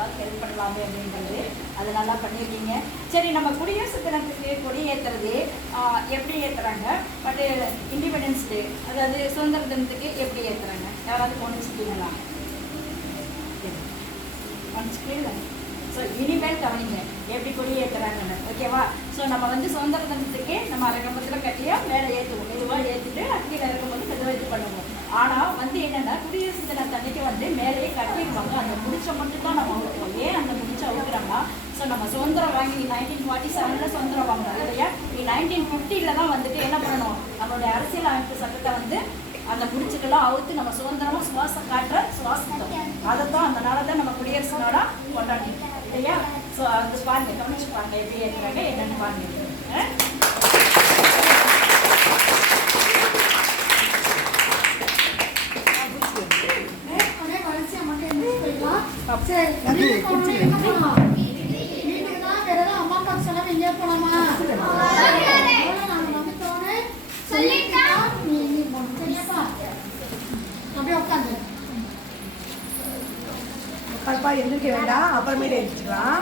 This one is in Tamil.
ஏதாவது ஹெல்ப் பண்ணலாமே அப்படின்றது. அது நல்லா பண்ணியிருக்கீங்க. சரி நம்ம குடியரசு தினத்துக்கு கொடி ஏற்றுறது எப்படி ஏற்றுறாங்க பட் இண்டிபெண்டன்ஸ் டே அதாவது சுதந்திர தினத்துக்கு எப்படி ஏற்றுறாங்க யாராவது கவனிச்சிருக்கீங்களா கவனிச்சிக்கல ஸோ இனிமேல் கவனிங்க எப்படி கொடி ஏற்றுறாங்கன்னு ஓகேவா ஸோ நம்ம வந்து சுதந்திர தினத்துக்கு நம்ம அரங்கம்பத்தில் கட்டியாக மேலே ஏற்றுவோம் மெதுவாக ஏற்றிட்டு கீழே இறக்கும்போது மெதுவாக இது பண்ணுவோம். ஆனால் வந்து என்னென்னா குடியரசு தினத்தன்னைக்கு வந்து மேலேயே கட்டிடுவாங்க. அந்த முடிச்ச மட்டும் தான் நம்ம அவுக்குவோம் ஏன் அந்த முடிச்சை அவுக்குறோம்னா ஸோ நம்ம சுதந்திரம் வாங்கி நைன்டீன் ஃபார்ட்டி செவனில் சுதந்திரம் வாங்கினோம் இல்லையா? நீ நைன்டீன் ஃபிஃப்டியில் தான் வந்துட்டு என்ன பண்ணணும்? நம்மளுடைய அரசியல் அமைப்பு சட்டத்தை வந்து அந்த முடிச்சுக்கெல்லாம் அவுத்து நம்ம சுதந்திரமா சுவாசம் காட்டுற சுவாசத்தம். அதைத்தான் அந்த நாளை தான் நம்ம குடியரசு நாடா கொண்டாடிட்டோம் இல்லையா? ஸோ அது பாருங்க கவனிச்சு பாருங்க எப்படி ஏற்றுறாங்க என்னன்னு பாருங்க. சரி, கல்பா எந்திரிக்க வேண்டாம். அப்புறமேட்டு எழுந்திரிச்சுக்கலாம்.